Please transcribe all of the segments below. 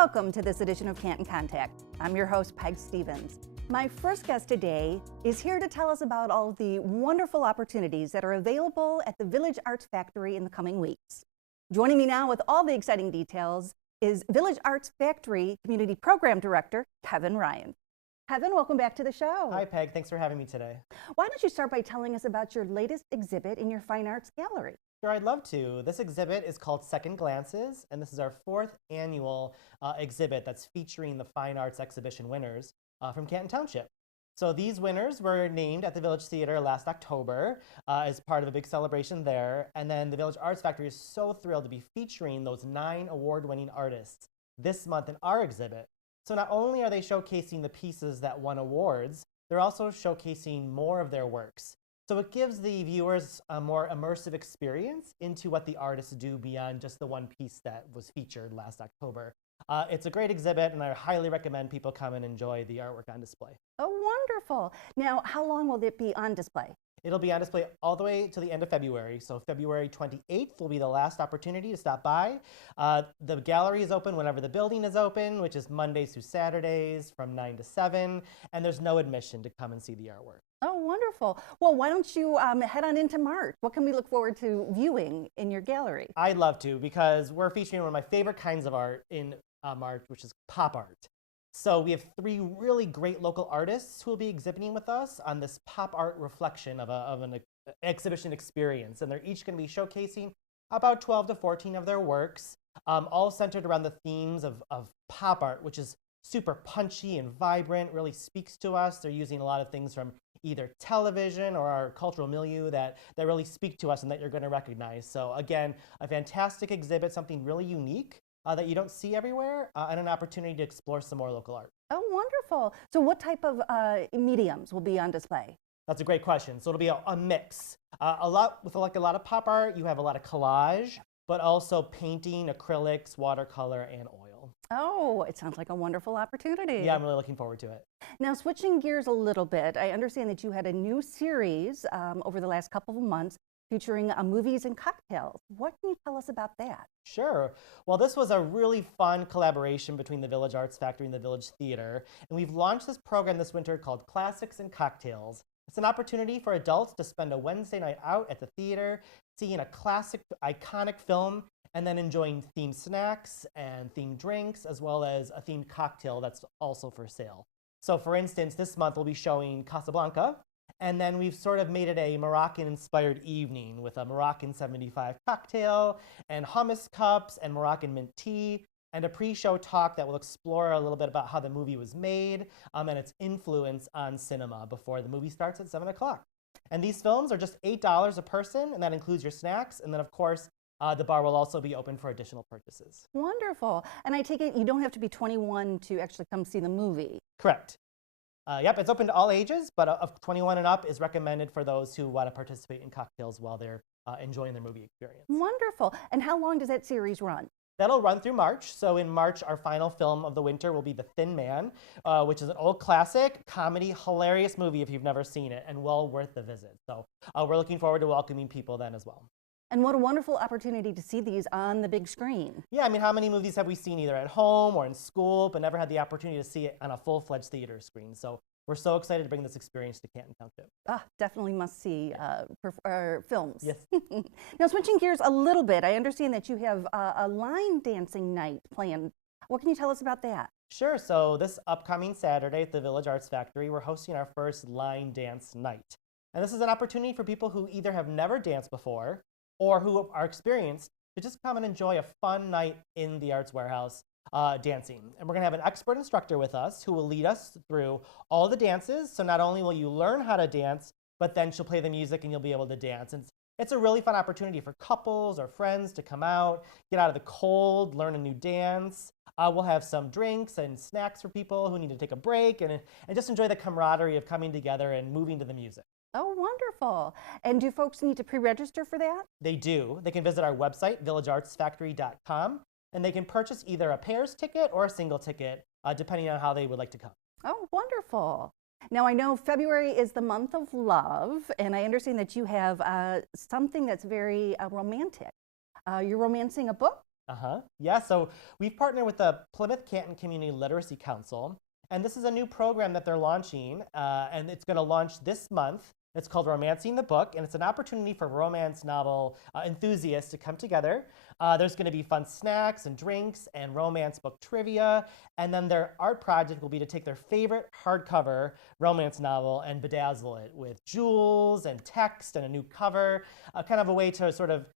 Welcome to this edition of Canton Contact. I'm your host, Peg Stevens. My first guest today is here to tell us about all the wonderful opportunities that are available at the Village Arts Factory in the coming weeks. Joining me now with all the exciting details is Village Arts Factory Community Program Director, Kevin Ryan. Kevin, welcome back to the show. Hi, Peg. Thanks for having me today. Why don't you start by telling us about your latest exhibit in your Fine Arts Gallery? Sure, I'd love to. This exhibit is called Second Glances, and this is our fourth annual exhibit that's featuring the Fine Arts Exhibition winners from Canton Township. So these winners were named at the Village Theater last October as part of a big celebration there. And then the Village Arts Factory is so thrilled to be featuring those 9 award-winning artists this month in our exhibit. So not only are they showcasing the pieces that won awards, they're also showcasing more of their works. So it gives the viewers a more immersive experience into what the artists do beyond just the one piece that was featured last October. It's a great exhibit, and I highly recommend people come and enjoy the artwork on display. Oh, wonderful. Now, how long will it be on display? It'll be on display all the way to the end of February. So February 28th will be the last opportunity to stop by. The gallery is open whenever the building is open, which is Mondays through Saturdays from 9 to 7. And there's no admission to come and see the artwork. Oh, wonderful. Well, why don't you head on into March? What can we look forward to viewing in your gallery? I'd love to, because we're featuring one of my favorite kinds of art in March, which is pop art. So we have 3 really great local artists who will be exhibiting with us on this pop art reflection of an exhibition experience. And they're each going to be showcasing about 12 to 14 of their works, all centered around the themes of pop art, which is super punchy and vibrant, really speaks to us. They're using a lot of things from either television or our cultural milieu that really speak to us and that you're going to recognize. So again, a fantastic exhibit, something really unique that you don't see everywhere, and an opportunity to explore some more local art. Oh, wonderful. So what type of mediums will be on display? That's a great question. So it'll be a mix. A lot of pop art, you have a lot of collage, but also painting, acrylics, watercolor, and oil. Oh, it sounds like a wonderful opportunity. Yeah, I'm really looking forward to it. Now, switching gears a little bit, I understand that you had a new series over the last couple of months featuring movies and cocktails. What can you tell us about that? Sure. Well, this was a really fun collaboration between the Village Arts Factory and the Village Theater. And we've launched this program this winter called Classics and Cocktails. It's an opportunity for adults to spend a Wednesday night out at the theater, seeing a classic, iconic film, and then enjoying themed snacks and themed drinks, as well as a themed cocktail that's also for sale. So for instance, this month we'll be showing Casablanca, and then we've sort of made it a Moroccan-inspired evening with a Moroccan 75 cocktail and hummus cups and Moroccan mint tea, and a pre-show talk that will explore a little bit about how the movie was made and its influence on cinema before the movie starts at 7 o'clock. And these films are just $8 a person, and that includes your snacks. And then, of course, the bar will also be open for additional purchases. Wonderful. And I take it you don't have to be 21 to actually come see the movie. Correct. Yep, it's open to all ages, but of 21 and up is recommended for those who want to participate in cocktails while they're enjoying their movie experience. Wonderful. And how long does that series run? That'll run through March. So in March, our final film of the winter will be The Thin Man, which is an old classic, comedy, hilarious movie if you've never seen it, and well worth the visit. So we're looking forward to welcoming people then as well. And what a wonderful opportunity to see these on the big screen. Yeah, I mean, how many movies have we seen either at home or in school, but never had the opportunity to see it on a full-fledged theater screen? So we're so excited to bring this experience to Canton Township. Definitely must see films. Yes. Now, switching gears a little bit, I understand that you have a line dancing night planned. What can you tell us about that? Sure. So this upcoming Saturday at the Village Arts Factory, we're hosting our first line dance night. And this is an opportunity for people who either have never danced before or who are experienced to just come and enjoy a fun night in the Arts Warehouse dancing. And we're going to have an expert instructor with us who will lead us through all the dances. So not only will you learn how to dance, but then she'll play the music and you'll be able to dance. And it's a really fun opportunity for couples or friends to come out, get out of the cold, learn a new dance. We'll have some drinks and snacks for people who need to take a break and just enjoy the camaraderie of coming together and moving to the music. Oh, wonderful. And do folks need to pre-register for that? They do. They can visit our website, villageartsfactory.com, and they can purchase either a pairs ticket or a single ticket, depending on how they would like to come. Oh, wonderful. Now, I know February is the month of love, and I understand that you have something that's very romantic. You're romancing a book? Yeah, so we've partnered with the Plymouth Canton Community Literacy Council, and this is a new program that they're launching, and it's going to launch this month. It's called Romancing the Book, and it's an opportunity for romance novel enthusiasts to come together. There's going to be fun snacks and drinks and romance book trivia, and then their art project will be to take their favorite hardcover romance novel and bedazzle it with jewels and text and a new cover, kind of a way to sort of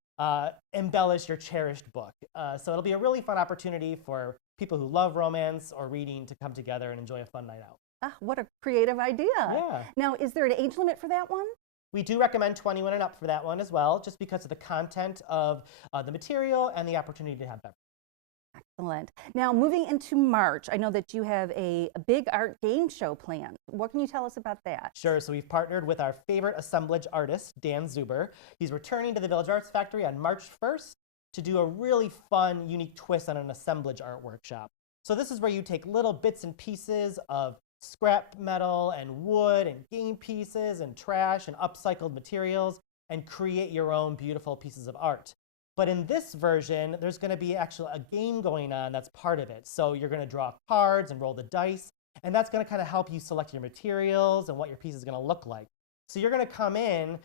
embellish your cherished book. So it'll be a really fun opportunity for people who love romance or reading to come together and enjoy a fun night out. Ah, what a creative idea. Yeah. Now, is there an age limit for that one? We do recommend 21 and up for that one as well, just because of the content of the material and the opportunity to have beverage. Excellent. Now, moving into March, I know that you have a big art game show planned. What can you tell us about that? Sure. So we've partnered with our favorite assemblage artist, Dan Zuber. He's returning to the Village Arts Factory on March 1st to do a really fun, unique twist on an assemblage art workshop. So this is where you take little bits and pieces of scrap metal and wood and game pieces and trash and upcycled materials and create your own beautiful pieces of art. But in this version, there's going to be actually a game going on that's part of it. So you're going to draw cards and roll the dice, and that's going to kind of help you select your materials and what your piece is going to look like. So you're going to come in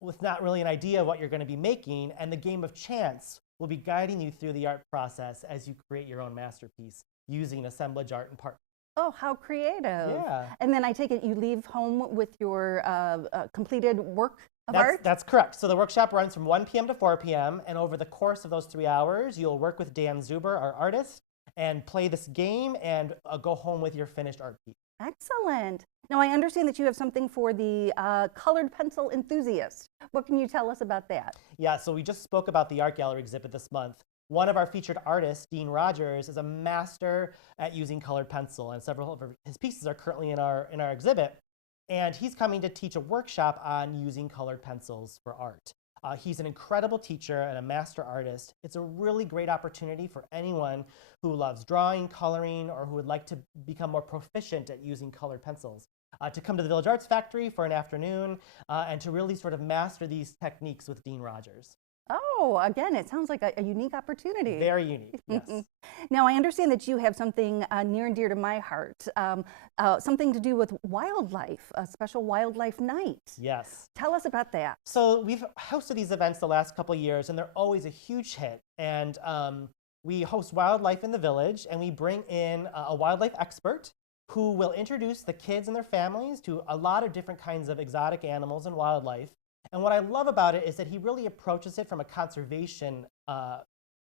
with not really an idea of what you're going to be making, and the game of chance will be guiding you through the art process as you create your own masterpiece using assemblage art and part. Oh, how creative. Yeah. And then I take it you leave home with your completed work of art? That's correct. So the workshop runs from 1 p.m. to 4 p.m. And over the course of those 3 hours, you'll work with Dan Zuber, our artist, and play this game and go home with your finished art piece. Excellent. Now, I understand that you have something for the colored pencil enthusiast. What can you tell us about that? Yeah, so we just spoke about the art gallery exhibit this month. One of our featured artists, Dean Rogers, is a master at using colored pencil, and several of his pieces are currently in our exhibit. And he's coming to teach a workshop on using colored pencils for art. He's an incredible teacher and a master artist. It's a really great opportunity for anyone who loves drawing, coloring, or who would like to become more proficient at using colored pencils to come to the Village Arts Factory for an afternoon and to really sort of master these techniques with Dean Rogers. Oh, again, it sounds like a unique opportunity. Very unique, yes. Now, I understand that you have something near and dear to my heart, something to do with wildlife, a special wildlife night. Yes. Tell us about that. So we've hosted these events the last couple of years, and they're always a huge hit. And we host wildlife in the village, and we bring in a wildlife expert who will introduce the kids and their families to a lot of different kinds of exotic animals and wildlife. And what I love about it is that he really approaches it from a conservation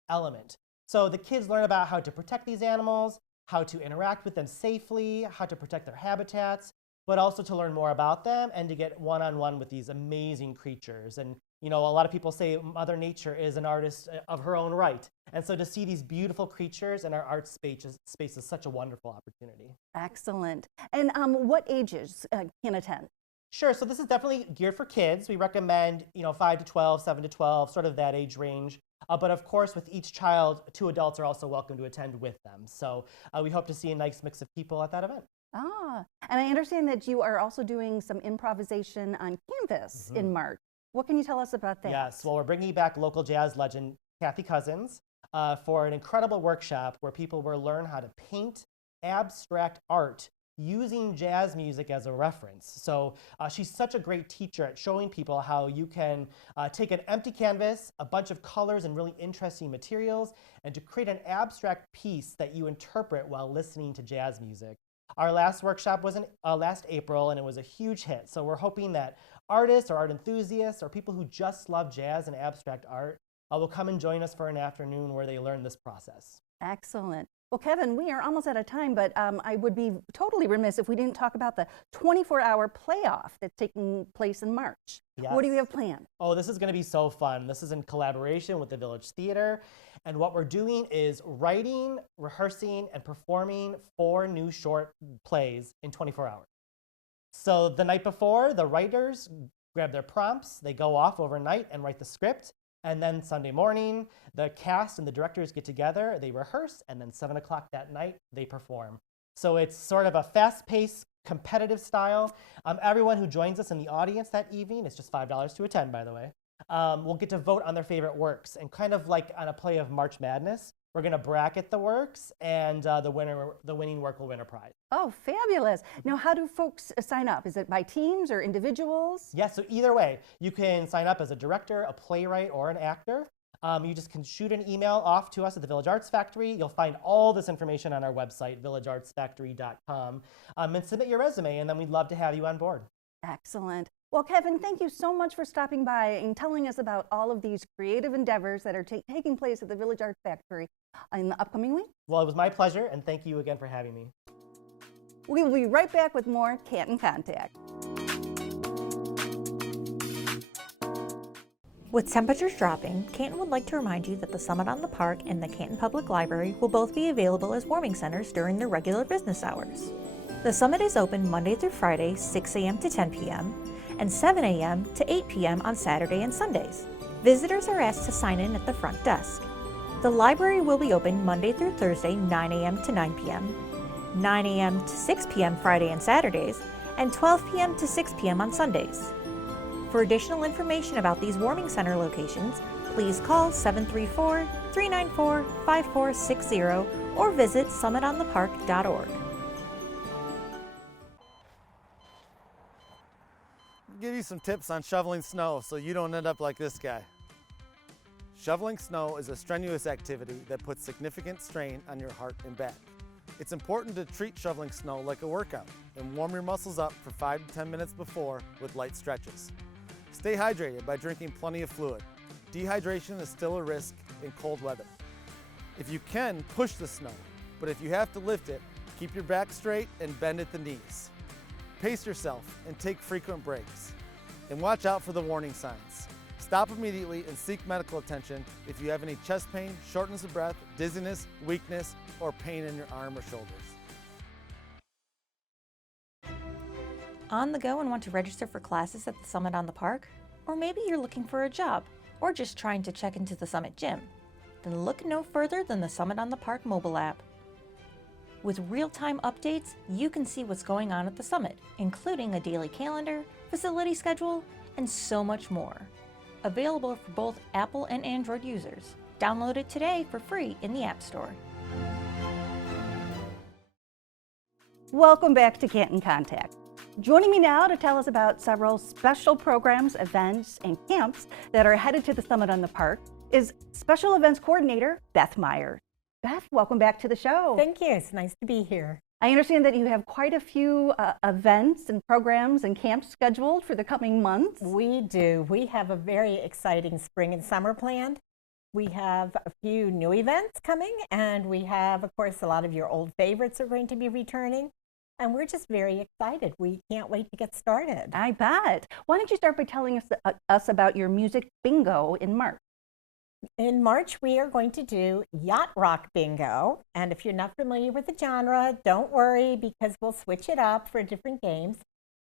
element. So the kids learn about how to protect these animals, how to interact with them safely, how to protect their habitats, but also to learn more about them and to get one-on-one with these amazing creatures. And you know, a lot of people say Mother Nature is an artist of her own right. And so to see these beautiful creatures in our art space is such a wonderful opportunity. Excellent. And what ages can attend? Sure, so this is definitely geared for kids. We recommend, 5 to 12, 7 to 12, sort of that age range. But of course, with each child, 2 adults are also welcome to attend with them. So we hope to see a nice mix of people at that event. Ah, and I understand that you are also doing some improvisation on canvas in March. What can you tell us about that? Yes, well, we're bringing back local jazz legend Kathy Cousins for an incredible workshop where people will learn how to paint abstract art using jazz music as a reference. So she's such a great teacher at showing people how you can take an empty canvas, a bunch of colors and really interesting materials, and to create an abstract piece that you interpret while listening to jazz music. Our last workshop was in last April, and it was a huge hit. So we're hoping that artists or art enthusiasts or people who just love jazz and abstract art will come and join us for an afternoon where they learn this process. Excellent. Well, Kevin, we are almost out of time, but I would be totally remiss if we didn't talk about the 24-hour playoff that's taking place in March. Yes. What do you have planned? Oh, this is going to be so fun. This is in collaboration with the Village Theater. And what we're doing is writing, rehearsing, and performing 4 new short plays in 24 hours. So the night before, the writers grab their prompts, they go off overnight and write the script. And then Sunday morning, the cast and the directors get together, they rehearse, and then 7 o'clock that night, they perform. So it's sort of a fast-paced, competitive style. Everyone who joins us in the audience that evening, it's just $5 to attend, by the way, will get to vote on their favorite works. And kind of like on a play of March Madness, we're going to bracket the works, and the winning work will win a prize. Oh, fabulous. Now, how do folks sign up? Is it by teams or individuals? Yes, so either way, you can sign up as a director, a playwright, or an actor. You just can shoot an email off to us at the Village Arts Factory. You'll find all this information on our website, villageartsfactory.com, and submit your resume, and then we'd love to have you on board. Excellent. Well, Kevin, thank you so much for stopping by and telling us about all of these creative endeavors that are taking place at the Village Arts Factory in the upcoming week. Well, it was my pleasure, and thank you again for having me. We will be right back with more Canton Contact. With temperatures dropping, Canton would like to remind you that the Summit on the Park and the Canton Public Library will both be available as warming centers during their regular business hours. The Summit is open Monday through Friday, 6 a.m. to 10 p.m., and 7 a.m. to 8 p.m. on Saturday and Sundays. Visitors are asked to sign in at the front desk. The library will be open Monday through Thursday, 9 a.m. to 9 p.m., 9 a.m. to 6 p.m. Friday and Saturdays, and 12 p.m. to 6 p.m. on Sundays. For additional information about these warming center locations, please call 734-394-5460 or visit summitonthepark.org. Give you some tips on shoveling snow so you don't end up like this guy. Shoveling snow is a strenuous activity that puts significant strain on your heart and back. It's important to treat shoveling snow like a workout and warm your muscles up for 5 to 10 minutes before with light stretches. Stay hydrated by drinking plenty of fluid. Dehydration is still a risk in cold weather. If you can, push the snow, but if you have to lift it, keep your back straight and bend at the knees. Pace yourself and take frequent breaks. And watch out for the warning signs. Stop immediately and seek medical attention if you have any chest pain, shortness of breath, dizziness, weakness, or pain in your arm or shoulders. On the go and want to register for classes at the Summit on the Park? Or maybe you're looking for a job, or just trying to check into the Summit gym? Then look no further than the Summit on the Park mobile app. With real-time updates, you can see what's going on at the Summit, including a daily calendar, facility schedule, and so much more. Available for both Apple and Android users. Download it today for free in the App Store. Welcome back to Canton Contact. Joining me now to tell us about several special programs, events, and camps that are headed to the Summit on the Park is Special Events Coordinator Beth Myers. Beth, welcome back to the show. Thank you. It's nice to be here. I understand that you have quite a few events and programs and camps scheduled for the coming months. We do. We have a very exciting spring and summer planned. We have a few new events coming, and we have, of course, a lot of your old favorites are going to be returning. And we're just very excited. We can't wait to get started. I bet. Why don't you start by telling us about your music bingo in March? In March, we are going to do Yacht Rock Bingo. And if you're not familiar with the genre, don't worry, because we'll switch it up for different games.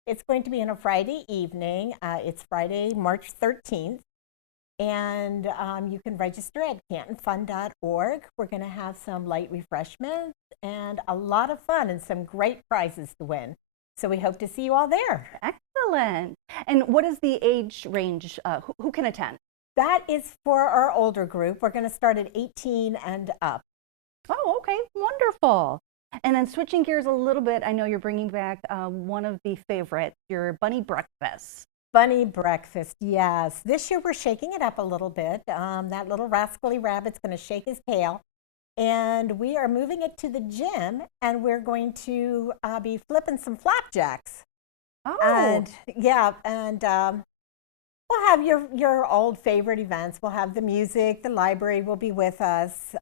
It's going to be on a Friday evening. It's Friday, March 13th. And you can register at cantonfun.org. We're going to have some light refreshments and a lot of fun and some great prizes to win. So we hope to see you all there. Excellent. And what is the age range? Who can attend? That is for our older group. We're going to start at 18 and up. Oh, okay. Wonderful. And then switching gears a little bit, I know you're bringing back one of the favorites, your bunny breakfast. Bunny breakfast, yes. This year we're shaking it up a little bit. That little rascally rabbit's going to shake his tail. And we are moving it to the gym, and we're going to be flipping some flapjacks. Oh. And yeah, and we'll have your old favorite events. We'll have the music, the library will be with us.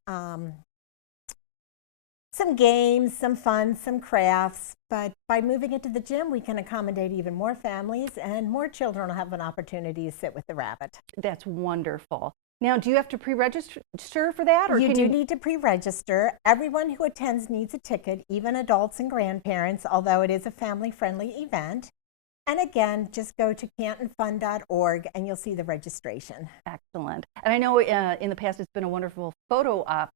Some games, some fun, some crafts, but by moving it to the gym, we can accommodate even more families, and more children will have an opportunity to sit with the rabbit. That's wonderful. Now, do you have to pre-register for that? Or you do need to pre-register. Everyone who attends needs a ticket, even adults and grandparents, although it is a family-friendly event. And again, just go to cantonfun.org and you'll see the registration. Excellent. And I know in the past it's been a wonderful photo op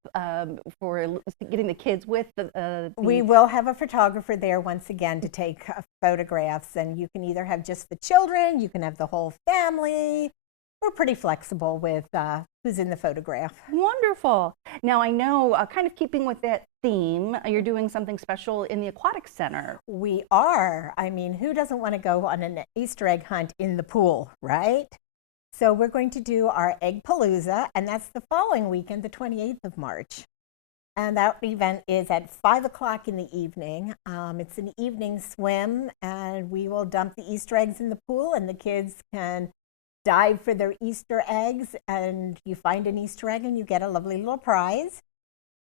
for getting the kids with the... We will have a photographer there once again to take photographs, and you can either have just the children, you can have the whole family, we're pretty flexible with who's in the photograph. Wonderful. Now I know, kind of keeping with that theme, you're doing something special in the Aquatic Center. We are. I mean, who doesn't want to go on an Easter egg hunt in the pool, right? So we're going to do our Egg Palooza, and that's the following weekend, the 28th of March. And that event is at 5 o'clock in the evening. It's an evening swim, and we will dump the Easter eggs in the pool, and the kids can dive for their Easter eggs, and you find an Easter egg and you get a lovely little prize.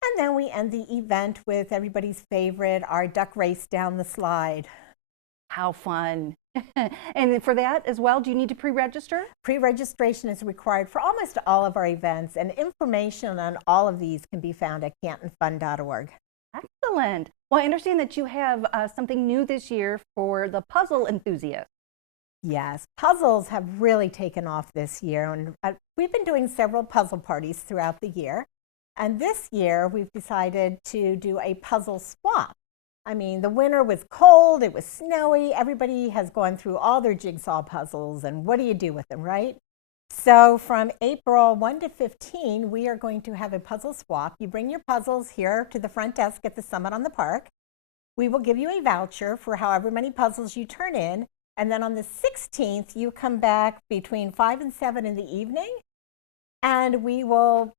And then we end the event with everybody's favorite, our duck race down the slide. How fun. And for that as well, do you need to pre-register? Pre-registration is required for almost all of our events, and information on all of these can be found at cantonfun.org. Excellent. Well, I understand that you have something new this year for the puzzle enthusiast. Yes, puzzles have really taken off this year, and we've been doing several puzzle parties throughout the year. And this year, we've decided to do a puzzle swap. I mean, the winter was cold, it was snowy, everybody has gone through all their jigsaw puzzles, and what do you do with them, right? So from April 1 to 15, we are going to have a puzzle swap. You bring your puzzles here to the front desk at the Summit on the Park. We will give you a voucher for however many puzzles you turn in, and then on the 16th, you come back between 5 and 7 in the evening, and we will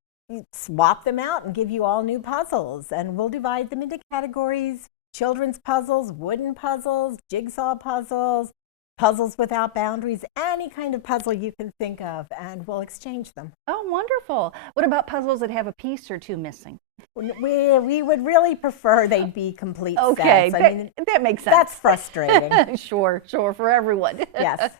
swap them out and give you all new puzzles. And we'll divide them into categories: children's puzzles, wooden puzzles, jigsaw puzzles, puzzles without boundaries, any kind of puzzle you can think of, and we'll exchange them. Oh, wonderful. What about puzzles that have a piece or two missing? We would really prefer they'd be complete Okay, sets. I mean, that makes sense. that's frustrating. Sure, for everyone. Yes.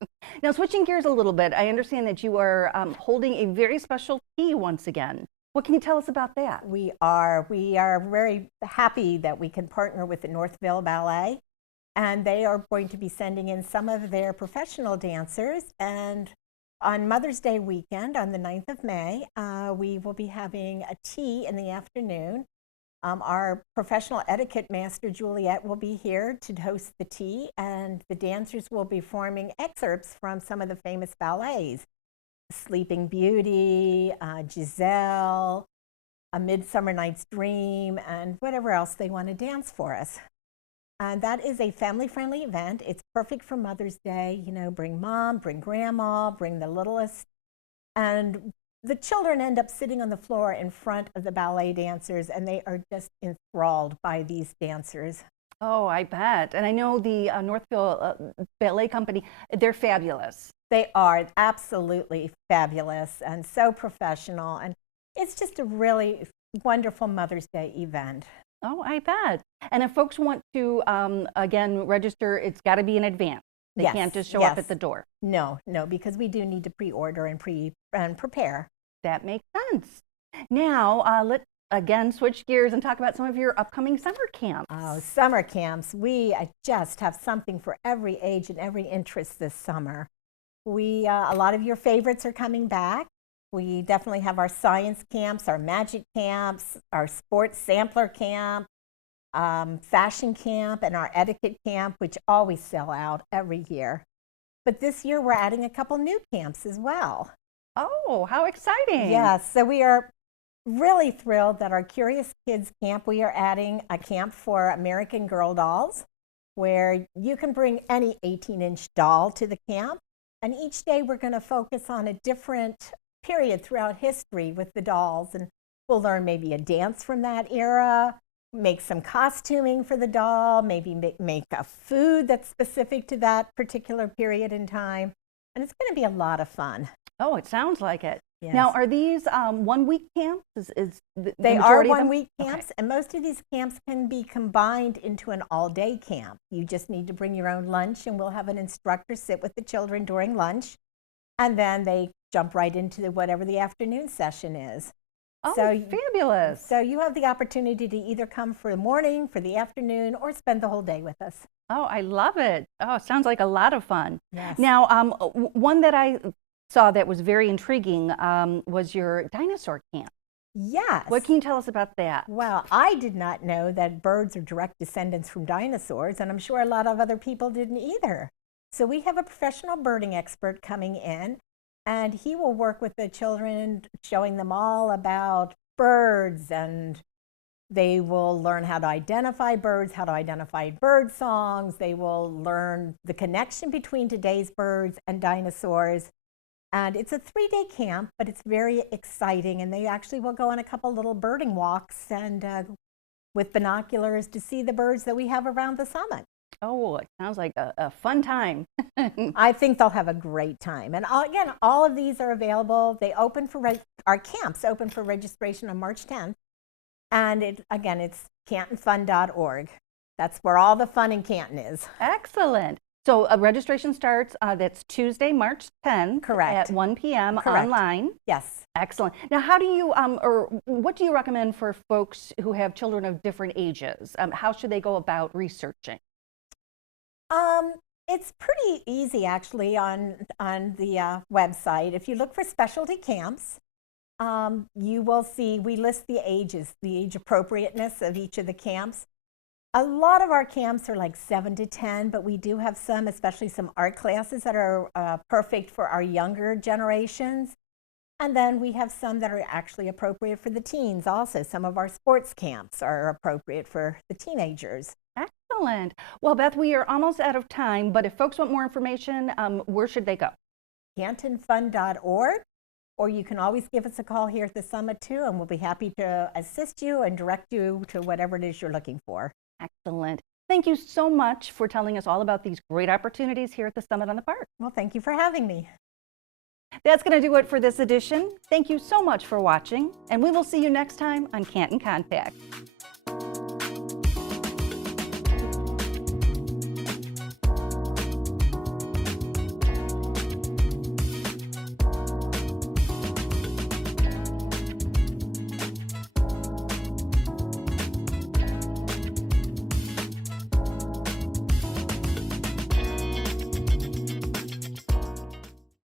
Now, switching gears a little bit, I understand that you are holding a very special tea once again. What can you tell us about that? We are very happy that we can partner with the Northville Ballet, and they are going to be sending in some of their professional dancers. And on Mother's Day weekend, on the 9th of May, we will be having a tea in the afternoon. Our professional etiquette master, Juliet, will be here to host the tea, and the dancers will be performing excerpts from some of the famous ballets: Sleeping Beauty, Giselle, A Midsummer Night's Dream, and whatever else they want to dance for us. And that is a family-friendly event. It's perfect for Mother's Day. You know, bring mom, bring grandma, bring the littlest. And the children end up sitting on the floor in front of the ballet dancers, and they are just enthralled by these dancers. Oh, I bet. And I know the Northville Ballet Company, they're fabulous. They are absolutely fabulous and so professional. And it's just a really wonderful Mother's Day event. Oh, I bet. And if folks want to, again, register, it's got to be in advance. They Yes, can't just show up yes. at the door. No, because we do need to pre-order and prepare. That makes sense. Now, let's again switch gears and talk about some of your upcoming summer camps. Oh, summer camps. We just have something for every age and every interest this summer. A lot of your favorites are coming back. We definitely have our science camps, our magic camps, our sports sampler camp, fashion camp, and our etiquette camp, which always sell out every year. But this year we're adding a couple new camps as well. Oh, how exciting. Yes, so we are really thrilled that our Curious Kids camp, we are adding a camp for American Girl dolls, where you can bring any 18-inch doll to the camp. And each day we're going to focus on a different period throughout history with the dolls. And we'll learn maybe a dance from that era, make some costuming for the doll, maybe make a food that's specific to that particular period in time. And it's going to be a lot of fun. Oh, it sounds like it. Yes. Now, are these 1 week camps? They are 1 week camps, okay. And most of these camps can be combined into an all-day camp. You just need to bring your own lunch, and we'll have an instructor sit with the children during lunch, and then they jump right into whatever the afternoon session is. Oh, so, fabulous. So you have the opportunity to either come for the morning, for the afternoon, or spend the whole day with us. Oh, I love it. Oh, it sounds like a lot of fun. Yes. Now, one that I saw that was very intriguing was your dinosaur camp. Yes. What can you tell us about that? Well, I did not know that birds are direct descendants from dinosaurs, and I'm sure a lot of other people didn't either. So we have a professional birding expert coming in, and he will work with the children, showing them all about birds, and they will learn how to identify birds, how to identify bird songs. They will learn the connection between today's birds and dinosaurs. And it's a 3-day camp, but it's very exciting. And they actually will go on a couple little birding walks and with binoculars to see the birds that we have around the summit. Oh, it sounds like a fun time. I think they'll have a great time. And again, all of these are available. They open for, our camps open for registration on March 10th. And it's cantonfun.org. That's where all the fun in Canton is. Excellent. So registration starts, that's Tuesday, March 10th. Correct. At 1 p.m. Correct. online. Yes. Excellent. Now, how do you, or what do you recommend for folks who have children of different ages? How should they go about researching? It's pretty easy, actually, on the website. If you look for specialty camps, you will see we list the ages, the age appropriateness of each of the camps. A lot of our camps are like 7 to 10, but we do have some, especially some art classes that are perfect for our younger generations. And then we have some that are actually appropriate for the teens also. Some of our sports camps are appropriate for the teenagers. Excellent. Well, Beth, we are almost out of time, but if folks want more information, where should they go? cantonfun.org, or you can always give us a call here at the summit too, and we'll be happy to assist you and direct you to whatever it is you're looking for. Excellent. Thank you so much for telling us all about these great opportunities here at the Summit on the Park. Well, thank you for having me. That's going to do it for this edition. Thank you so much for watching, and we will see you next time on Canton Contact.